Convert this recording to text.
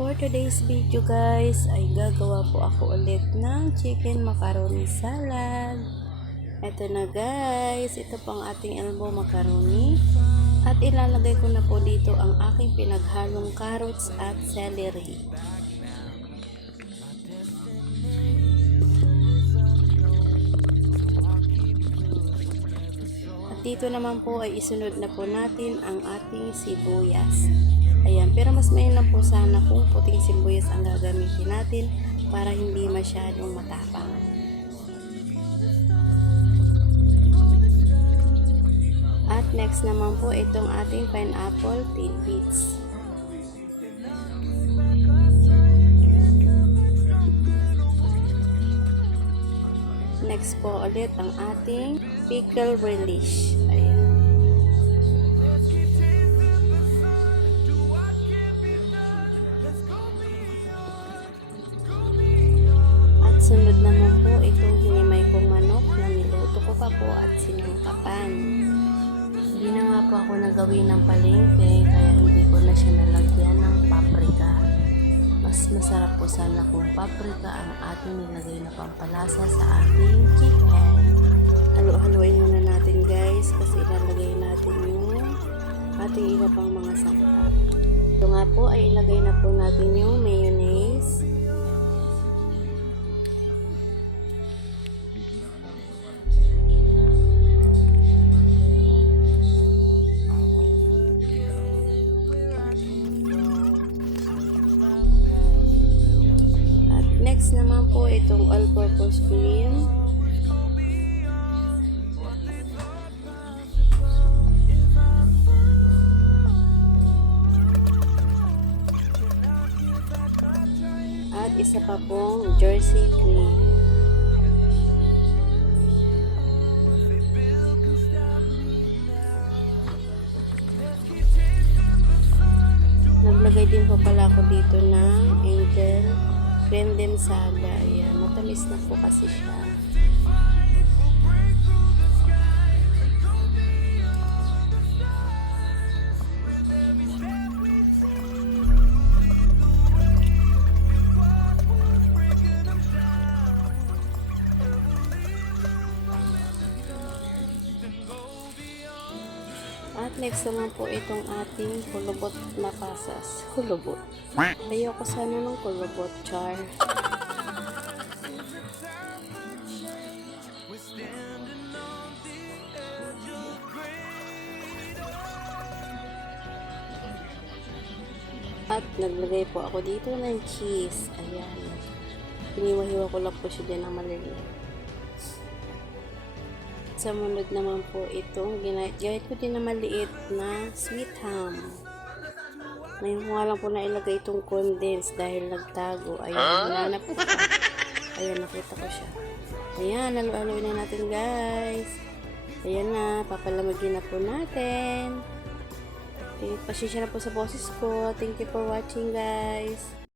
For today's video guys, ay gagawa po ako ulit ng chicken macaroni salad. Ito na guys, ito pang ating elbow macaroni. At ilalagay ko na po dito ang aking pinaghalong carrots at celery. At dito naman po ay isunod na po natin ang ating sibuyas. Ayan, pero mas mainam po sana kung puting sibuyas ang gagamitin natin para hindi masyadong matapang. At next naman po itong ating pineapple tidbits. Next po ulit ang ating pickle relish. Ayan. Sunod naman po itong hinimay kong manok na niluto ko pa po at sinangkapan. Hindi na nga po ako nagawin ng palengke kaya hindi ko na siya nalagyan ng paprika. Mas masarap po sana kung paprika ang ating nilagay na pampalasa sa ating chicken. Halo-haloin muna natin guys kasi ilalagay natin yung ating iba pang mga sangkap. Ito nga po ay ilagay na po natin yung mayonnaise. Next naman po itong all-purpose cream. At isa pa pong Jersey cream. Naglagay din po pala ako dito ng Angel creme densada. Ayan, matamis na po kasi siya. At next naman po itong ating kulubot na pasas. Kulubot. Ayoko sana ng kulubot, char. At naglagay po ako dito ng cheese. Ayan. Hiniwa-hiwa ko lang po siya dyan ng maliliit. Sa munod naman po itong ginahit ko din na maliit na sweet ham. Ngayon ko nga lang po na ilagay itong condensed dahil nagtago. Ayan, wala na po. Ayan, nakita ko siya. Ayan, halo-haloin na natin guys. Ayan na, papalamagin na po natin. Pasensya na po sa boses ko. Thank you for watching guys.